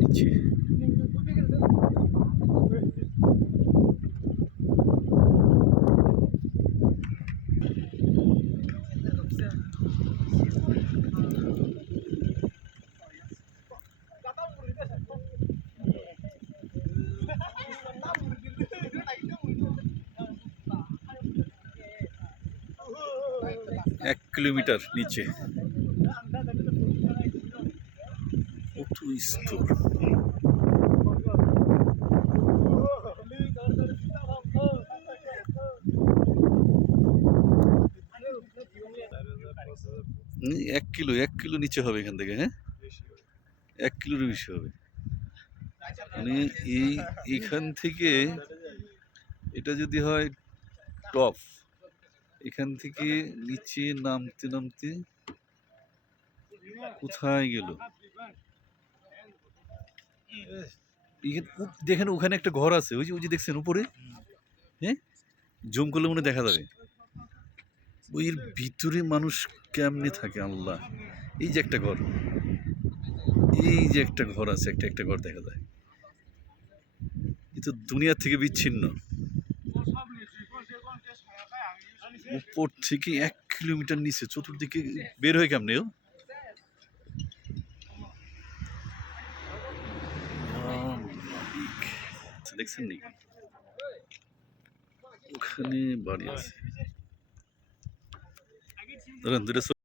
নিচে এক কিলোমিটার নিচে অটো স্টোর। এক কিলো নিচে হবে এখান থেকে, হ্যাঁ 1 কিলোর বেশি হবে। মানে এইখান থেকে এটা যদি হয় টপ, এখান থেকে নিচে নামতে নামতে কোথায় গেল? দেখেন ওখানে একটা ঘর আছে, ওই যে দেখছেন উপরে, হ্যাঁ জুম করলে মনে দেখা যাবে। ওই ভিতরে মানুষ কেমনে থাকে আল্লাহ। এই যে একটা ঘর, এই যে একটা ঘর আছে, একটা ঘর দেখা যায়। এ তো দুনিয়া থেকে বিচ্ছিন্ন। উপর থেকে 1 কিলোমিটার নিচে, চতুর্দিকে বের হয়ে কেমনে ও? দেখছেন নাকি ওখানে বাড়ি আছে? ধরেন দুটো